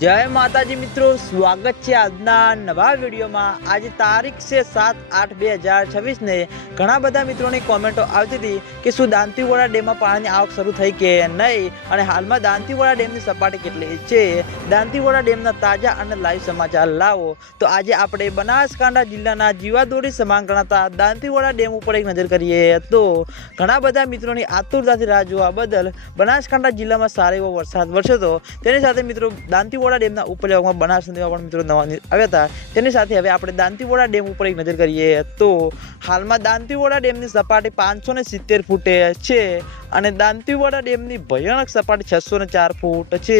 जय माताजी मित्रों, स्वागत है આજના નવા વિડીયોમાં। આજે તારીખ છે 7/8/2026 ને ઘણા બધા મિત્રોની કોમેન્ટો આવતી હતી કે શું દાંતીવાડા ડેમમાં પાણીની આવક શરૂ થઈ કે નહીં અને હાલમાં દાંતીવાડા ડેમની સપાટી કેટલી છે। દાંતીવાડા ડેમના તાજા અને લાઈવ સમાચાર લાવો તો આજે આપણે બનાસકાંઠા જિલ્લાના જીવાદોરી સમાન ગણાતા દાંતીવાડા ડેમ ઉપર એક નજર કરીએ તો ઘણા બધા મિત્રોની આતુરતાથી રાહ જોવા બદલ બનાસકાંઠા જિલ્લામાં સારો એવો વરસાદ વરસ્યો હતો। તેની સાથે મિત્રો દાંતીવાડા ડેમના ઉપરવાસમાં બનાસ નદીમાં પણ મિત્રો નવા આવ્યા હતા। તેની સાથે હવે આપણે દાંતીવાડા ડેમ ઉપર એક નજર કરીએ તો હાલમાં દાંતીવાડા ડેમની સપાટી 570 ફૂટે છે અને દાંતીવાડા ડેમની ભયાનક સપાટી 604 ફૂટ છે।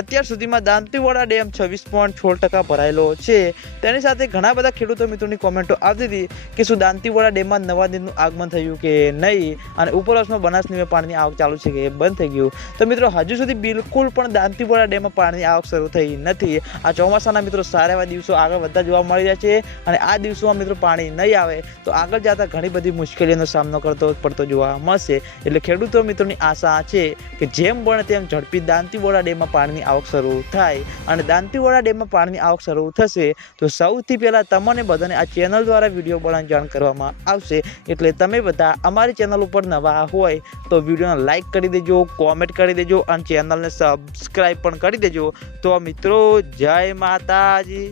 અત્યાર સુધીમાં દાંતીવાડા ડેમ 26.16% ભરાયેલો છે। તેની સાથે ઘણા બધા ખેડૂતો મિત્રોની કોમેન્ટો આવતી હતી કે શું દાંતીવાડા ડેમમાં નવા નીરનું આગમન થયું કે નહીં અને ઉપરવાસમાં બનાસ નદીમાં પાણીની આવક ચાલુ છે કે બંધ થઈ ગયું। તો મિત્રો હજુ સુધી બિલકુલ પણ દાંતીવાડા ડેમમાં પાણીની આવક શરૂ થઈ નથી। આ ચોમાસાના મિત્રો સારા એવા દિવસો આગળ વધતા જોવા મળી રહ્યા છે અને આ દિવસોમાં મિત્રો પાણી નહીં આવે તો આગળ જતા ઘણી બધી મુશ્કેલીઓનો સામનો પડતો જોવા મળશે। એટલે ખેડૂતો મિત્રોની આશા છે કે જેમ બને તેમ ઝડપી દાંતીવાડા ડેમમાં પાણીની આવક શરૂ થાય અને દાંતીવાડા ડેમમાં પાણીની આવક શરૂ થશે તો સૌથી પહેલાં તમને બધાને આ ચેનલ દ્વારા વિડીયો બનાવવાની જાણ કરવામાં આવશે। એટલે તમે બધા અમારી ચેનલ ઉપર નવા હોય તો વિડીયોને લાઇક કરી દેજો, કોમેન્ટ કરી દેજો અને ચેનલને સબસ્ક્રાઈબ પણ કરી દેજો। તો મિત્રો જય માતાજી।